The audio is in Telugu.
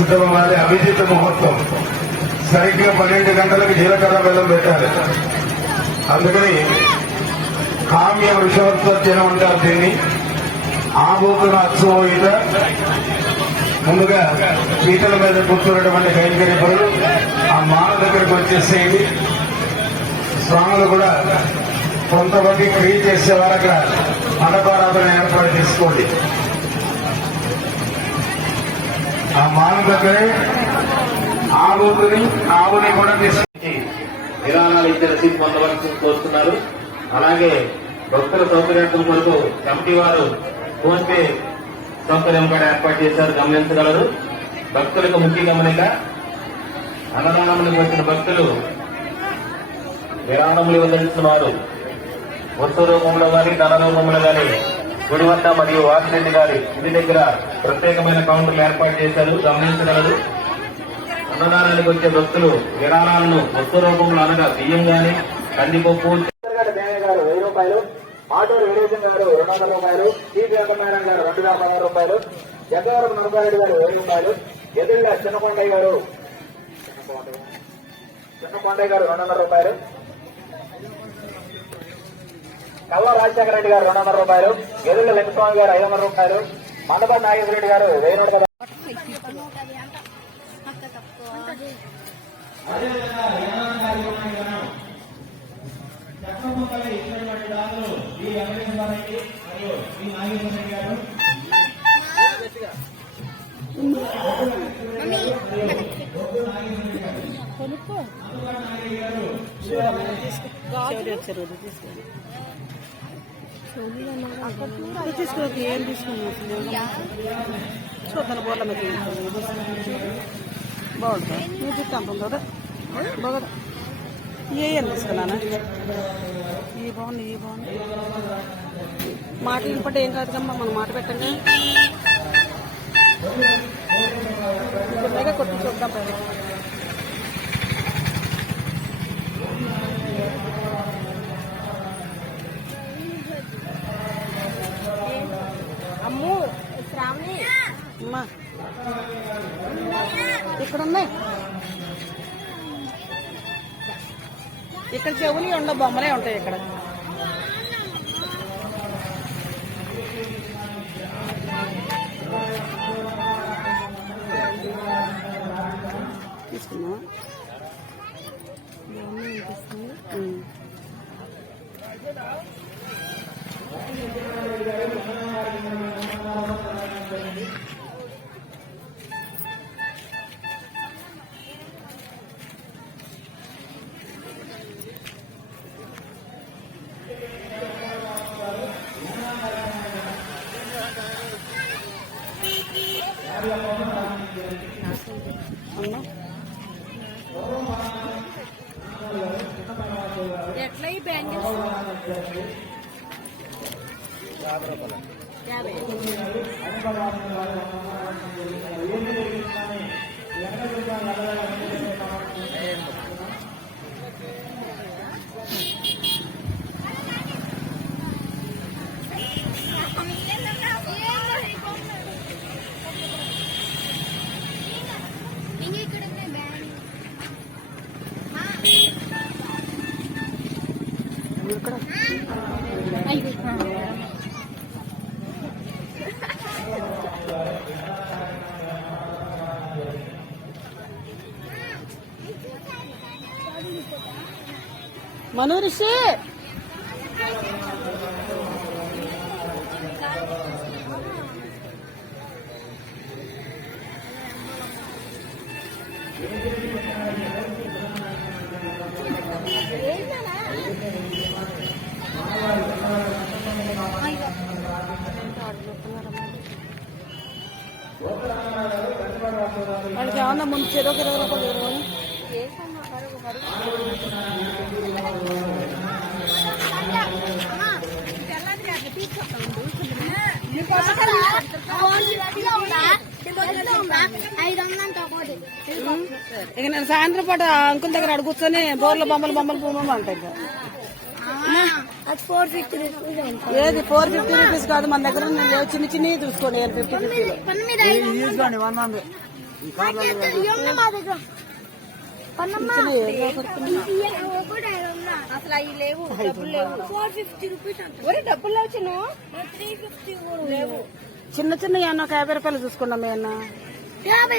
సిద్ధమవ్వాలి. అభిజిత్ ముహూర్తం సరిగ్గా 12 గంటలకు జీలకర్ర బెల్లం పెట్టాలి. అందుకని కామ్య వృషభోత్సర్జనం అంటారు దీన్ని. ఆబోతున్న అచ్చోయిట ముందుగా పీటల మీద కూర్చున్నటువంటి కైంకర్య పనులు ఆ మాన దగ్గరకు వచ్చేసేది. స్వాములు కూడా కొంతమంది క్రియ చేసేవారు అక్కడ మండపారాధన ఏర్పాటు చేసుకోండి. ఆ మాన దగ్గరే ఆవుని కూడా తీసుకొచ్చి విరాళాలు ఇచ్చే రసీదు పొందవలసి కోరుతున్నారు. అలాగే భక్తుల సౌకర్యార్థం కొరకు కమిటీ వారు ఫోన్ పే సౌకర్యం కూడా ఏర్పాటు చేశారు, గమనించగలరు. భక్తులకు ముఖ్య గమనిక, అన్నదానములకు వచ్చిన భక్తులు విరాళములు ఇవ్వదలిచిన వారు వస్తు రూపంలో గాని ధన రూపంలో గాని గుడి వద్ద మరియు వాసిరెడ్డి గారి ఇంటి దగ్గర ప్రత్యేకమైన కౌంటర్లు ఏర్పాటు చేశారు, గమనించగలరు. అన్నదానానికి వచ్చే భక్తులు విరాళాలను వస్తు రూపంలో అనగా బియ్యం గాని కందిపప్పు గారు 1000 రూపాయలు, ఆటూరు వీరేశం గారు 200 రూపాయలు, సి వేంకటనారాయణ గారు 250 రూపాయలు, జగ్గవరం నరసారెడ్డి గారు 1000 రూపాయలు, ఎదురుగా చిన్నకొండయ్య గారు 200 రూపాయలు, కల్వ రాజశేఖర రెడ్డి గారు 200 రూపాయలు, ఎదురుగా లక్ష్మణ్ గారు 500 రూపాయలు, మండపం నాగేశ్వర రెడ్డి గారు 1000 రూపాయలు. తీసుకోకి ఏం తీసుకున్నా చూద్దాను బోర్ల మీద బాగుంటుంది. నువ్వు చుట్టూ కదా బాగా ఏం తీసుకున్నానా? ఈ బాగుంది, ఈ బాగుంది. మాట ఇంపటి ఏం కాదు కమ్మా, మనం మాట పెట్టండి. కొట్టి చూద్దాం పైన. అమ్ము శ్రావణి అమ్మా ఇక్కడ ఉన్నాయి. ఇక్కడ చెవులు ఉండవు, బొమ్మలే ఉంటాయి ఇక్కడ. తీసుకున్నా ఎట్లా ఈ బ్యాంగిల్స్ 50. మనోరిషి వాళ్ళకి ఏమన్నా ముందు చెరో 20 రూపాయలు ఇక నేను సాయంత్రం పాటు అంకుల్ దగ్గర అడుగు కూర్చొని బోర్ల బొమ్మలు బొమ్మలు అంటాయి. ఏది 450 రూపీస్ కాదు మన దగ్గర. చిన్న చిన్నవి చూసుకోండి 50 50 తీసుకోండి 100. చిన్న ఏదో కొనుక్కున్నా. అసలు అవి లేవు, డబ్బులు లేవు. 450 రూపీస్ అంట. ఒరే డబ్బులు లేవు చిన్న. 350 లేవు. చిన్న చిన్న అన్న ఒక 50 రూపాయలు చూసుకున్నాం అన్న. 50